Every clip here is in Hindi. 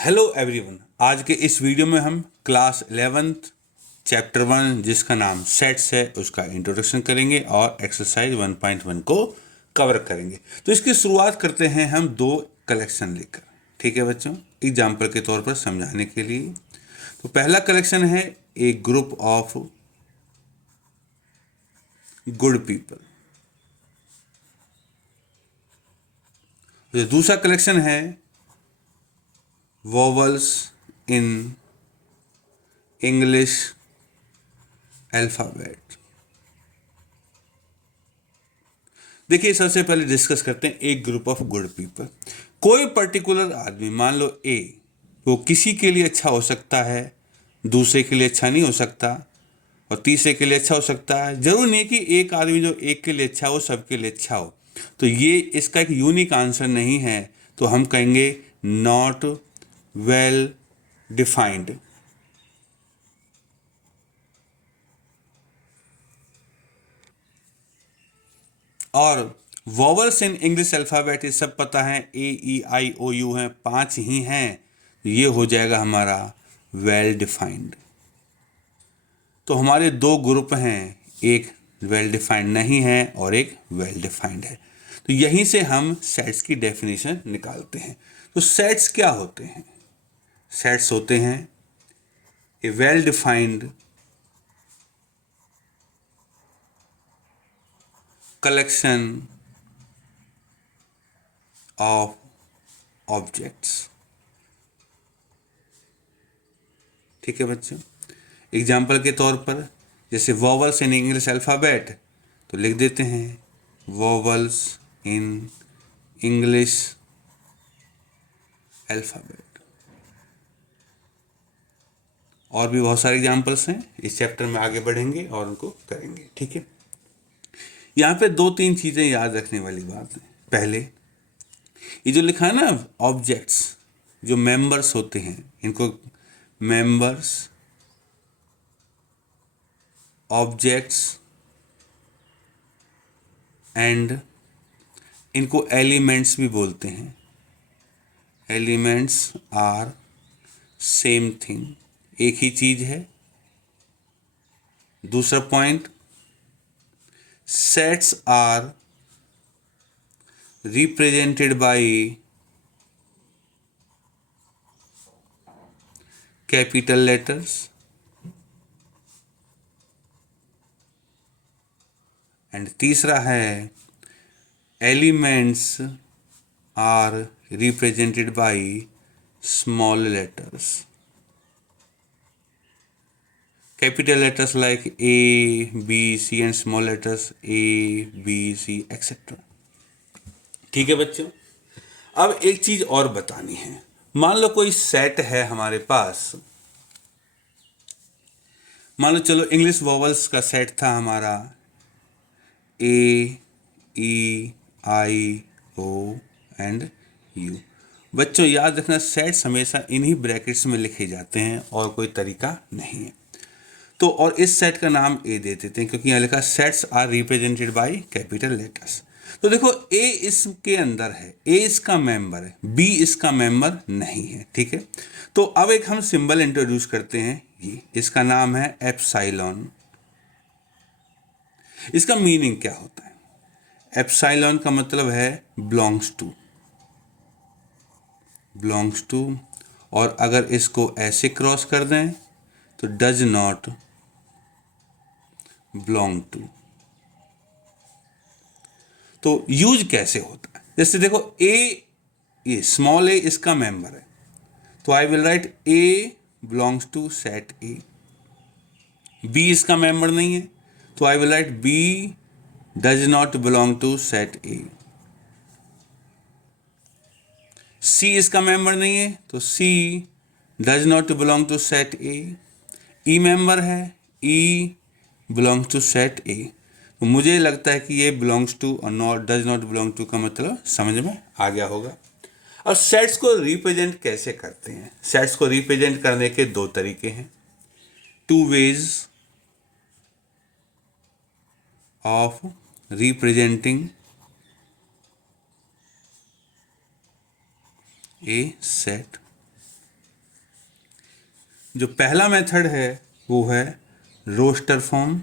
Hello everyone. आज के इस वीडियो में हम क्लास 11th चैप्टर 1 जिसका नाम सेट्स है उसका इंट्रोडक्शन करेंगे और एक्सरसाइज 1.1 को कवर करेंगे। तो इसकी शुरुआत करते हैं हम दो कलेक्शन लेकर। ठीक है बच्चों, एग्जाम्पल के तौर पर समझाने के लिए। तो पहला कलेक्शन है ए ग्रुप ऑफ गुड पीपल। दूसरा कलेक्शन है वोवल्स इन इंग्लिश अल्फ़ाबेट। देखिए, सबसे पहले डिस्कस करते हैं एक ग्रुप ऑफ गुड पीपल। कोई पर्टिकुलर आदमी, मान लो ए, वो किसी के लिए अच्छा हो सकता है, दूसरे के लिए अच्छा नहीं हो सकता और तीसरे के लिए अच्छा हो सकता है। जरूर नहीं कि एक आदमी जो एक के लिए अच्छा हो सबके लिए अच्छा हो। तो ये इसका एक यूनिक आंसर नहीं है, तो हम कहेंगे नॉट वेल डिफाइंड। और वॉवल्स इन इंग्लिश अल्फ़ाबेट ये सब पता है, A E I O U हैं, 5 ही हैं। ये हो जाएगा हमारा वेल डिफाइंड। तो हमारे दो ग्रुप हैं, एक वेल डिफाइंड नहीं है और एक वेल डिफाइंड है। तो यहीं से हम सेट्स की डेफिनेशन निकालते हैं। तो सेट्स क्या होते हैं? सेट्स होते हैं a well defined collection of objects. ठीक है बच्चों, एग्जाम्पल के तौर पर जैसे वॉवल्स इन इंग्लिश अल्फ़ाबेट, तो लिख देते हैं वॉवल्स इन इंग्लिश अल्फ़ाबेट। और भी बहुत सारे एग्जाम्पल्स हैं, इस चैप्टर में आगे बढ़ेंगे और उनको करेंगे। ठीक है, यहाँ पे दो तीन चीज़ें याद रखने वाली बात है। पहले, ये जो लिखा है ना ऑब्जेक्ट्स, जो मेंबर्स होते हैं, इनको मेंबर्स ऑब्जेक्ट्स एंड इनको एलिमेंट्स भी बोलते हैं। एलिमेंट्स आर सेम थिंग, एक ही चीज है। दूसरा point, sets are represented by capital letters and तीसरा है elements are represented by small letters. Capital letters like A, B, C and small letters A, B, C, etc. ठीक है बच्चों, अब एक चीज और बतानी है। मान लो कोई सेट है हमारे पास, मान लो चलो इंग्लिश वॉवल्स का सेट था हमारा A E I O and U। बच्चों याद रखना, सेट्स हमेशा इन्हीं ब्रैकेट्स में लिखे जाते हैं और कोई तरीका नहीं है। तो और इस सेट का नाम ए दे देते हैं क्योंकि यहाँ लिखा sets are represented by capital letters. तो देखो, ए इसके अंदर है, ए इसका मेंबर है, बी इसका मेंबर नहीं है। ठीक है, तो अब एक हम सिंबल इंट्रोड्यूस करते हैं, ये इसका नाम है एप्सिलॉन। इसका मीनिंग क्या होता है? एप्सिलॉन का मतलब है बिलोंग्स टू, बिलोंग्स टू। और अगर इसको ऐसे क्रॉस कर दें तो डज नॉट बिलोंग टू। तो यूज कैसे होता है? जैसे देखो, ए, ये स्मॉल ए इसका मेंबर है, तो I will write A belongs to set A. B इसका मेंबर नहीं है, तो I will write B does not belong to set A. C इसका मेंबर नहीं है, तो C does not belong to set A. E member है, E belongs to set A. तो मुझे लगता है कि ये बिलोंग्स टू और not does not belong to का मतलब समझ में आ गया होगा। अब सेट्स को रिप्रेजेंट कैसे करते हैं? सेट्स को रिप्रेजेंट करने के दो तरीके हैं, two ways of representing a set. जो पहला मेथड है वो है रोस्टर फॉर्म,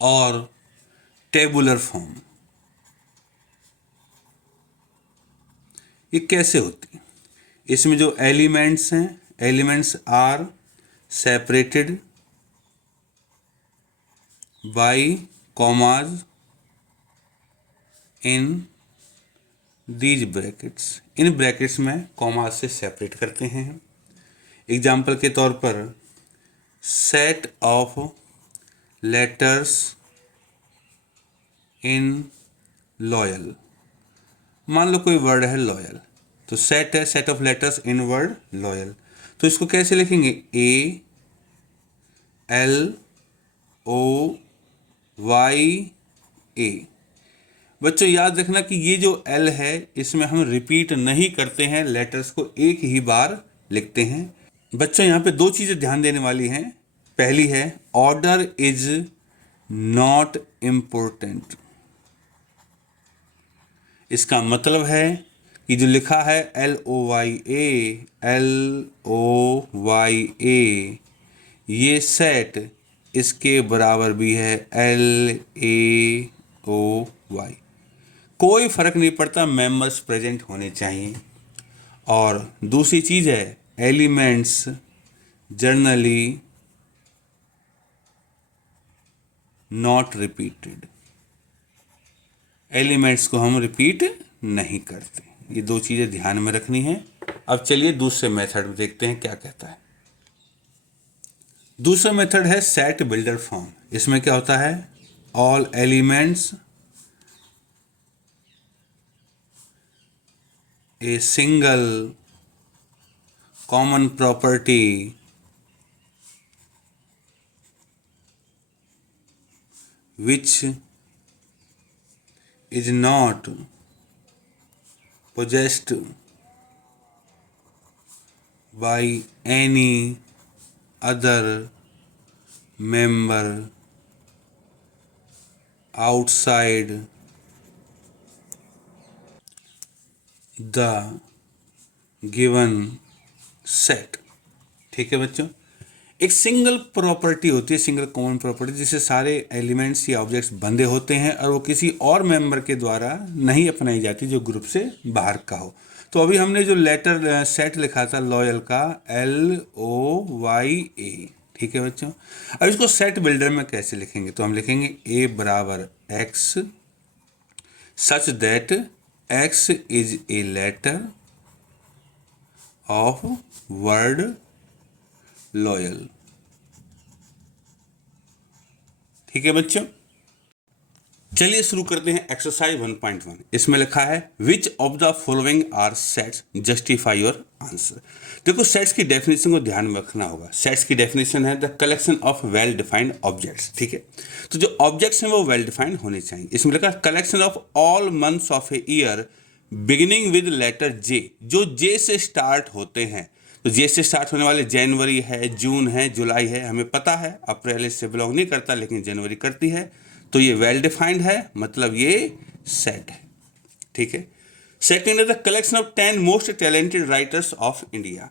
और टेबुलर फॉर्म। ये कैसे होती है? इसमें जो एलिमेंट्स हैं, elements are separated by commas in these brackets. इन ब्रैकेट्स में कॉमा से सेपरेट करते हैं। एग्जाम्पल के तौर पर set of letters in loyal. मान लो कोई वर्ड है लॉयल, तो सेट है, set of letters in word loyal. तो इसको कैसे लिखेंगे? ए एल ओ वाई ए। बच्चों याद रखना कि ये जो L है इसमें हम रिपीट नहीं करते हैं, लेटर्स को एक ही बार लिखते हैं। बच्चों यहाँ पे दो चीज़ें ध्यान देने वाली हैं। पहली है ऑर्डर इज नॉट इम्पोर्टेंट। इसका मतलब है कि जो लिखा है LOYA, LOYA, ये सेट इसके बराबर भी है LAOY। कोई फर्क नहीं पड़ता, मेंबर्स प्रेजेंट होने चाहिए। और दूसरी चीज़ है elements generally not repeated. Elements को हम रिपीट नहीं करते। ये दो चीज़ें ध्यान में रखनी है। अब चलिए दूसरे मेथड में देखते हैं क्या कहता है। दूसरा मेथड है सेट बिल्डर फॉर्म। इसमें क्या होता है? All elements a single common property which is not possessed by any other member outside the given set. ठीक है बच्चों, एक सिंगल प्रॉपर्टी होती है, सिंगल कॉमन प्रॉपर्टी, जिससे सारे एलिमेंट्स या ऑब्जेक्ट्स बंधे होते हैं और वो किसी और मेंबर के द्वारा नहीं अपनाई जाती जो ग्रुप से बाहर का हो। तो अभी हमने जो लेटर सेट लिखा था लॉयल का LOYA। ठीक है बच्चों, अब इसको सेट बिल्डर में कैसे लिखेंगे? तो हम लिखेंगे A बराबर X such that X is a letter of word loyal। ठीक है बच्चों, चलिए शुरू करते हैं एक्सरसाइज 1.1। इसमें लिखा है which of the following are sets justify your answer. देखो सेट्स की डेफिनेशन को ध्यान में रखना होगा। सेट्स की डेफिनेशन है the collection of well defined objects. ठीक है, तो जो ऑब्जेक्ट्स हैं वो वेल डिफाइंड होने चाहिए। इसमें लिखा है collection of all months of a year beginning with letter J, जो J से स्टार्ट होते हैं। तो J से स्टार्ट होने वाले जनवरी है, जून है, जुलाई है, हमें पता है। अप्रैल इससे बिलोंग नहीं करता लेकिन जनवरी करती है, तो ये वेल डिफाइंड है, मतलब ये सेट है। ठीक है, सेकंड है the collection of 10 most talented writers of India.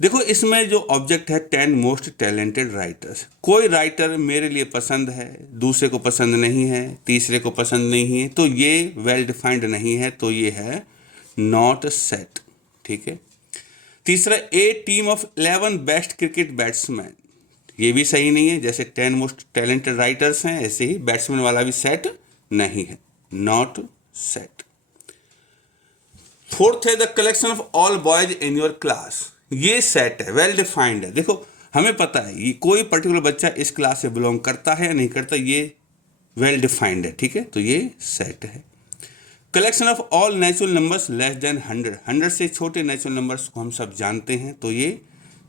देखो इसमें जो ऑब्जेक्ट है 10 मोस्ट टैलेंटेड राइटर्स, कोई राइटर मेरे लिए पसंद है, दूसरे को पसंद नहीं है, तीसरे को पसंद नहीं है, तो ये वेल डिफाइंड नहीं है, तो ये है नॉट सेट। ठीक है, तीसरा a team of 11 best cricket batsman, ये भी सही नहीं है। जैसे 10 मोस्ट टैलेंटेड राइटर्स हैं ऐसे ही बैट्समैन वाला भी सेट नहीं है, नॉट सेट। फोर्थ है the collection of all boys in your class, ये सेट है, वेल डिफाइंड है। देखो हमें पता है ये कोई पर्टिकुलर बच्चा इस क्लास से बिलोंग करता है या नहीं करता, ये वेल डिफाइंड है। ठीक है, तो ये सेट है। Collection of all natural numbers less than 100, 100 से छोटे नेचुरल नंबर्स को हम सब जानते हैं, तो ये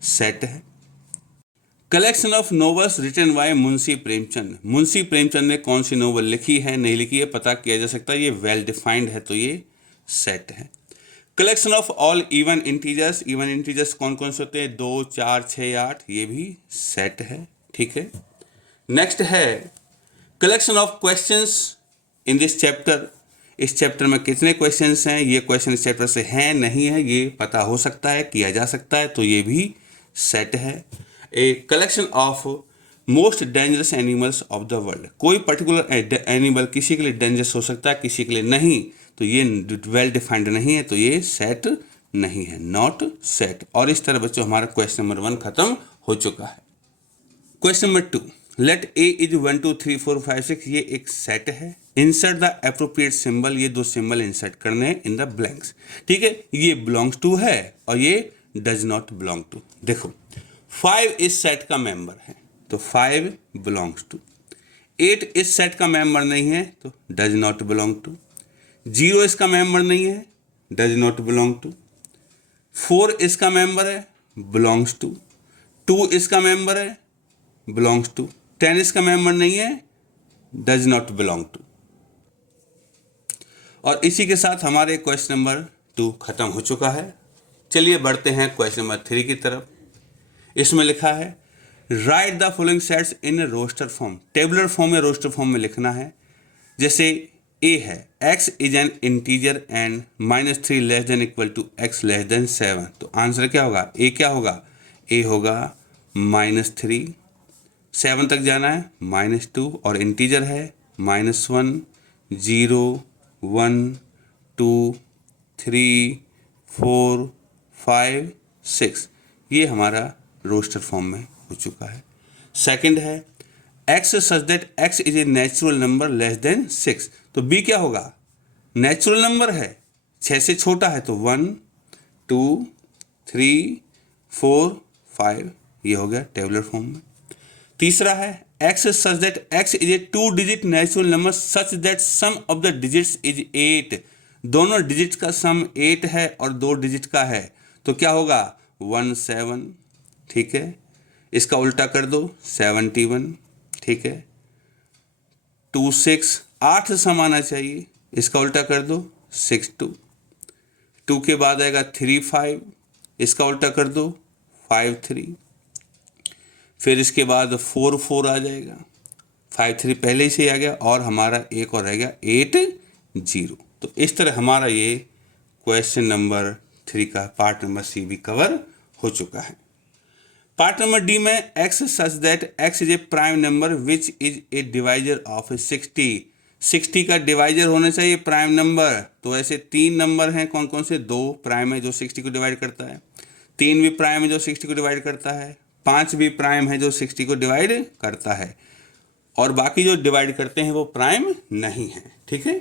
सेट है। Collection of novels written by Munshi Premchand, Munshi Premchand ने कौन सी नोवेल लिखी है नहीं लिखी है पता किया जा सकता है, ये वेल डिफाइंड है, तो ये सेट है। Collection of all even integers, even integers कौन कौन से होते हैं? 2, 4, 6, 8, ये भी सेट है। ठीक है, नेक्स्ट है collection of questions in this chapter, इस चैप्टर में कितने क्वेश्चंस हैं, ये क्वेश्चन इस चैप्टर से हैं नहीं है, ये पता हो सकता है, किया जा सकता है, तो ये भी सेट है। A collection of most dangerous animals of the world, कोई पर्टिकुलर एनिमल किसी के लिए डेंजरस हो सकता है, किसी के लिए नहीं, तो ये वेल डिफाइंड नहीं है, तो ये सेट नहीं है, नॉट सेट। और इस तरह बच्चों हमारा क्वेश्चन नंबर 1 खत्म हो चुका है। Question number 2, let A is 1 2 3 4 5 6, ये एक सेट है। इंसर्ट द एप्रोप्रिएट सिंबल, ये 2 सिंबल इंसर्ट करने हैं इन द ब्लैंक्स। ठीक है, ये बिलोंग्स टू है और ये डज नॉट बिलोंग टू। देखो 5 इस सेट का मेंबर है तो 5 बिलोंग्स टू, 8 इस सेट का मेंबर नहीं है तो डज नॉट बिलोंग टू, 0 इसका मेंबर नहीं है, डज नॉट बिलोंग टू, 4 इसका मेंबर है, बिलोंग्स टू, 2 इसका मेंबर है, बिलोंग्स टू, 10 इसका मेंबर नहीं है, डज नॉट बिलोंग टू। और इसी के साथ हमारे क्वेश्चन नंबर 2 खत्म हो चुका है। चलिए बढ़ते हैं क्वेश्चन नंबर 3 की तरफ। इसमें लिखा है write the following sets in roster form, tabular form या रोस्टर फॉर्म में लिखना है। जैसे ए है x is an integer and -3 less than equal to x less than 7, तो आंसर क्या होगा, ए क्या होगा, ए होगा -3, 7 तक जाना है -2 और इंटीजर है -1 0 1 2 3 4 5 6, ये हमारा रोस्टर फॉर्म में हो चुका है। सेकंड है x such that x is a natural number less than 6, तो b क्या होगा, नेचुरल नंबर है 6 से छोटा है तो 1 2 3 4 5, ये हो गया टेबुलर फॉर्म में। तीसरा है x such that x is a 2 digit natural number such that sum of the digits is 8, दोनों डिजिट का सम 8 है और 2 डिजिट का है, तो क्या होगा 1 7, ठीक है। इसका उल्टा कर दो 71, ठीक है। 2 6, 8 से सम आना चाहिए, इसका उल्टा कर दो 6 2, 2 के बाद आएगा 3 5, इसका उल्टा कर दो 5 3, फिर इसके बाद 4 4 आ जाएगा, 5 3 पहले ही से आ गया और हमारा एक और रह गया 8 0। तो इस तरह हमारा ये क्वेश्चन नंबर 3 का पार्ट नंबर सी भी कवर हो चुका है। पार्ट नंबर डी में x such that x is A prime number which is a divisor of 60, 60 का डिवाइजर होना चाहिए प्राइम नंबर, तो ऐसे 3 नंबर हैं, कौन कौन से, 2 प्राइम है जो 60 को डिवाइड करता है, 3 भी प्राइम है जो 60 को डिवाइड करता है, 5 भी प्राइम है जो 60 को डिवाइड करता है, और बाकी जो डिवाइड करते हैं वो प्राइम नहीं है, ठीक है।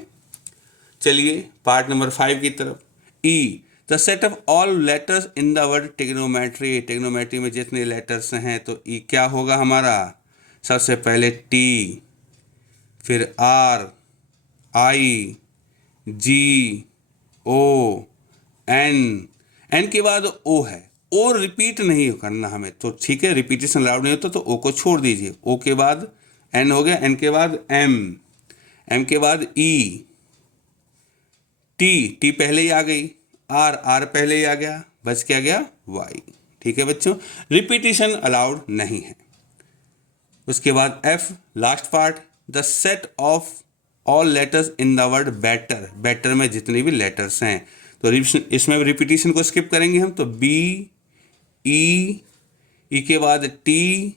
चलिए पार्ट नंबर 5 की तरफ। E the set of all letters in the word trigonometry, trigonometry में जितने लेटर्स हैं तो ई क्या होगा हमारा, सबसे पहले टी, फिर R I G O N, N के बाद ओ है, ओ रिपीट नहीं करना हमें, तो ठीक है, रिपीटेशन अलाउड नहीं होता तो ओ को छोड़ दीजिए। ओ के बाद एन हो गया, एन के बाद एम, एम के बाद ई, टी, टी पहले ही आ गई, आर, आर पहले ही आ गया, बच क्या गया वाई, ठीक है बच्चों, रिपीटेशन अलाउड नहीं है। उसके बाद F last part, the set of all letters in the word better, better में जितने भी लेटर्स हैं तो इसमें रिपीटेशन को स्किप करेंगे हम, तो बी ई, ई के बाद टी,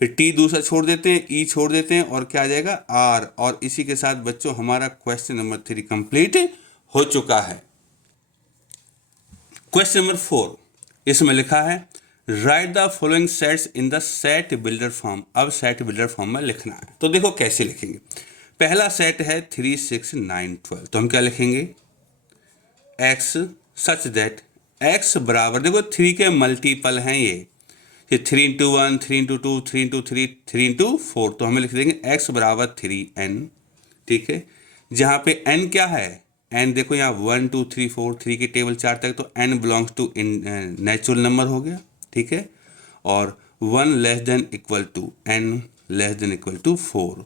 फिर टी दूसरा छोड़ देते हैं, ई छोड़ देते हैं और क्या आ जाएगा आर, और इसी के साथ बच्चों हमारा क्वेश्चन नंबर 3 कंप्लीट हो चुका है। क्वेश्चन नंबर 4, इसमें लिखा है write the following sets in the set builder form, अब सेट बिल्डर फॉर्म में लिखना है, तो देखो कैसे लिखेंगे। पहला सेट है 3 6 9 12, तो हम क्या लिखेंगे, x सच दैट x बराबर, देखो 3 के मल्टीपल हैं ये 3 into 1 3 into 2 3 into 3 3 into 4, तो हमें लिख देंगे x बराबर 3n, ठीक है। जहाँ पे n क्या है, n देखो यहाँ 1 2 3 4, 3 की टेबल 4 तक, तो n belongs to natural number हो गया, ठीक है। और 1 less than equal to n less than equal to 4,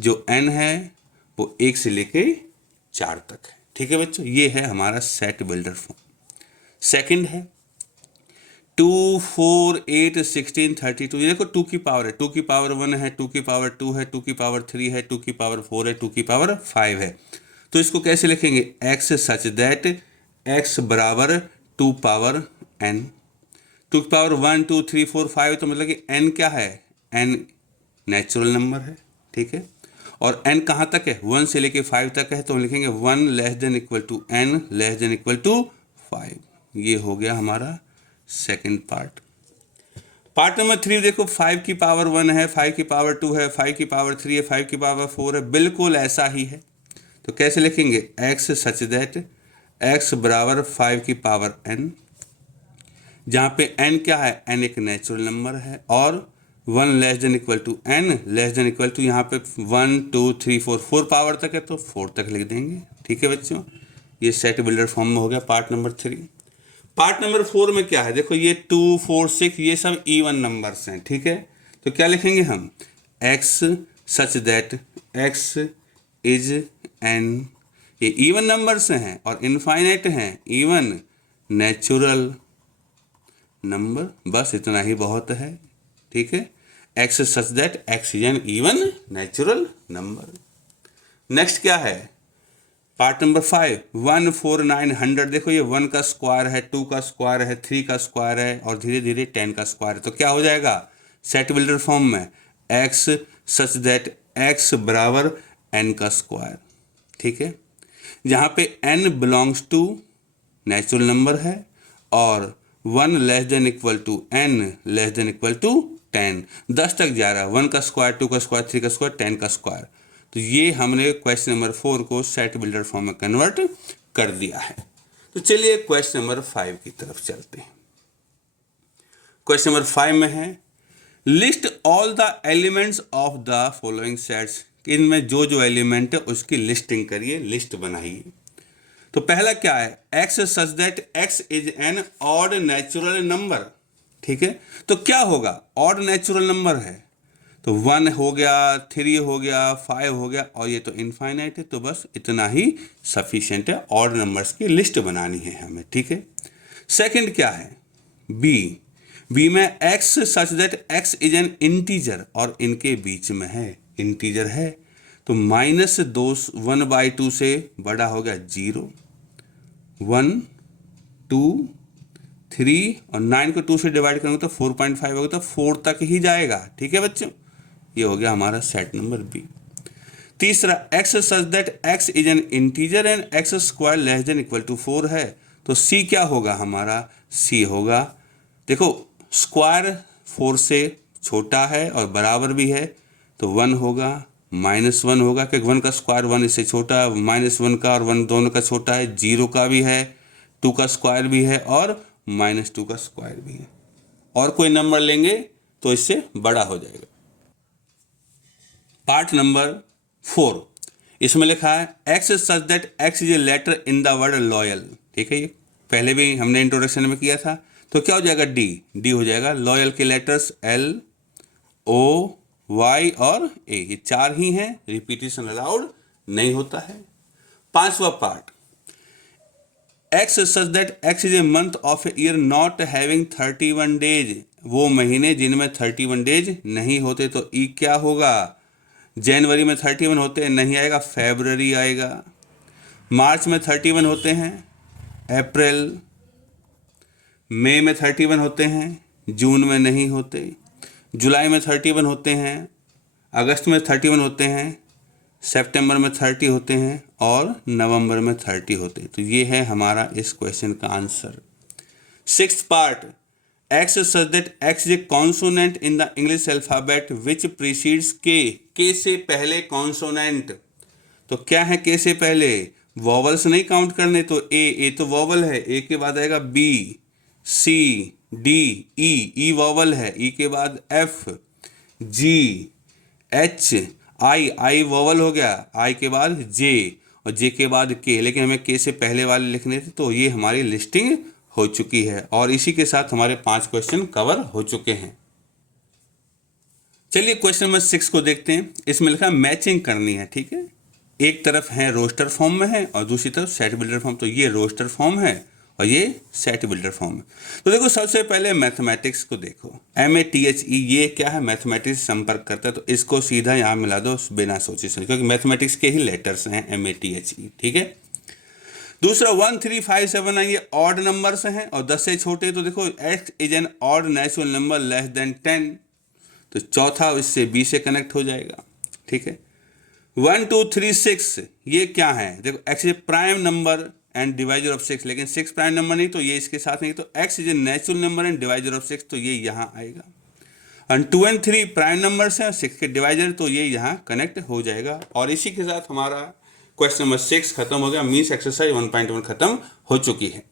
जो n है वो 1 से लेके 4 तक है, ठीक है बच्चों, ये है हमारा सेट बिल्डर फॉर्म। सेकंड है 2 4 8 16 32, ये देखो 2 की पावर है, 2 की पावर 1 है, 2 की पावर 2 है, 2 की पावर 3 है, 2 की पावर 4 है, 2 की पावर 5 है, तो इसको कैसे लिखेंगे, x सच दैट x बराबर 2 पावर n, 2 की पावर 1 2 3 4 5, तो मतलब कि n क्या है, n नेचुरल नंबर है, ठीक है। और n कहाँ तक है, 1 से लेके 5 तक है, तो हम लिखेंगे 1 less than equal to n less than equal to 5। ये हो गया हमारा सेकंड पार्ट। पार्ट नंबर 3 देखो, 5 की पावर 1 है, 5 की पावर 2 है, 5 की पावर 3 है, 5 की पावर 4 है, बिल्कुल ऐसा ही है। तो कैसे लिखेंगे, x सच दैट x बराबर 5 की पावर n, जहाँ पे n क्या है, n एक नेचुरल नंबर है, और 1 less than equal to n less than equal to यहाँ पे 1 2 3 4 पावर तक है तो 4 तक लिख देंगे, ठीक है बच्चों। ये सेट बिल्डर फॉर्म में हो गया पार्ट नंबर 3। पार्ट नंबर 4 में क्या है, देखो ये 2 4 6 ये सब इवन नंबर्स हैं, ठीक है। तो क्या लिखेंगे हम, x such that x is n, ये इवन नंबर्स हैं और इनफाइनाइट हैं, इवन नेचुरल नंबर, बस इतना ही बहुत है, ठीक है। x such that x is N even natural number. Next क्या है, पार्ट नंबर 5, 1 4 9 100, देखो ये 1 का स्क्वायर है, 2 का स्क्वायर है, 3 का स्क्वायर है और धीरे धीरे 10 का स्क्वायर है, तो क्या हो जाएगा सेट बिल्डर फॉर्म में, x सच दैट x बराबर n का स्क्वायर, ठीक है। जहाँ पे n belongs to natural number है और 1 less than equal to n less than equal to 10, 10 तक जा रहा है, 1 का स्क्वायर 2 का स्क्वायर 3 का स्क्वायर 10 का स्क्वायर। तो ये हमने क्वेश्चन नंबर 4 को सेट बिल्डर फॉर्म में कन्वर्ट कर दिया है। तो चलिए क्वेश्चन नंबर 5 की तरफ चलते हैं। क्वेश्चन नंबर 5 में है, list all the elements of the following sets, इनमें जो जो एलिमेंट है उसकी लिस्टिंग करिए, लिस्ट बनाइए। तो पहला क्या है, x such that x is N odd natural number, ठीक है। तो क्या होगा, ऑड नेचुरल नंबर है तो 1 हो गया, 3 हो गया, 5 हो गया और ये तो इनफाइनाइट है, तो बस इतना ही सफिशिएंट है, ऑड नंबर्स की लिस्ट बनानी है हमें, ठीक है। सेकंड क्या है, बी में x such that x is an integer और इनके बीच में है, इंटीजर है तो -1/2 से बड़ा हो गया 0, 1 2 3 और 9 को 2 से डिवाइड करूँगा तो 4.5 होगा, तो 4 तक ही जाएगा, ठीक है बच्चों। ये हो गया हमारा सेट नंबर बी। तीसरा, x such that x is an integer and x square less than equal to 4 है, तो c क्या होगा हमारा, c होगा, देखो स्क्वायर 4 से छोटा है और बराबर भी है तो 1 होगा, -1 होगा क्योंकि 1 का स्क्वायर 1 इससे छोटा है, -1 का और 1 दोनों का छोटा है, 0 का भी है, 2 का स्क्वायर भी है और -2 का स्क्वायर भी है, और कोई नंबर लेंगे तो इससे बड़ा हो जाएगा। पार्ट नंबर 4, इसमें लिखा है x such that x is a letter in the word loyal, ठीक है। ये पहले भी हमने इंट्रोडक्शन में किया था, तो क्या हो जाएगा, डी हो जाएगा। लॉयल के लेटर्स L O Y और A, ये 4 ही हैं, रिपीटेशन अलाउड नहीं होता है। पांचवा part, x such that x is a month of a year not having 31 days, वो महीने जिनमें 31 डेज नहीं होते, तो ई क्या होगा, जनवरी में 31 होते हैं, नहीं आएगा, फेब्रुअरी आएगा। मार्च में 31 होते हैं, अप्रैल, मई में 31 होते हैं, जून में नहीं होते, जुलाई में 31 होते हैं, अगस्त में 31 होते हैं, सितंबर में 30 होते हैं और नवंबर में 30 होते हैं। तो ये है हमारा इस क्वेश्चन का answer. Sixth part, x such that x is a consonant in the English alphabet which precedes k, k से पहले कॉन्सोनेंट, तो क्या है k से पहले, वॉवल्स नहीं काउंट करने, तो a तो वॉवल है, a के बाद आएगा b c d e vowel है, e के बाद f g h i vowel हो गया, i के बाद j और j के बाद k, लेकिन हमें k से पहले वाले लिखने थे, तो ये हमारी लिस्टिंग हो चुकी है और इसी के साथ हमारे 5 क्वेश्चन कवर हो चुके हैं। चलिए क्वेश्चन नंबर 6 को देखते हैं। इसमें लिखा मैचिंग करनी है, ठीक है। एक तरफ है रोस्टर फॉर्म में है और दूसरी तरफ सेट बिल्डर फॉर्म, तो ये रोस्टर फॉर्म है और ये सेट बिल्डर फॉर्म है। तो देखो सबसे पहले मैथमेटिक्स को देखो, MATHE ये क्या है, मैथमेटिक्स संपर्क करता है, तो इसको सीधा यहाँ मिला दो बिना सोचे समझे, क्योंकि मैथमेटिक्स के ही लेटर्स हैं MATHE, ठीक है। दूसरा 1 3 5 7 9 ये ऑड नंबर्स हैं और 10 से छोटे, तो देखो x is N odd natural number less than 10, तो चौथा इससे b से कनेक्ट हो जाएगा, ठीक है। 1 2 3 6 ये क्या है, देखो x is prime number and divisor of 6, लेकिन 6 प्राइम नंबर नहीं, तो ये इसके साथ नहीं, तो x is a natural number and divisor of 6, तो ये यहाँ आएगा। और 2 और 3 प्राइम नंबर्स हैं, 6 के डिवाइजर, तो ये यहाँ कनेक्ट हो जाएगा। और इसी के साथ हमारा क्वेश्चन नंबर 6 खत्म हो गया, मीन्स एक्सरसाइज 1.1 खत्म हो चुकी है।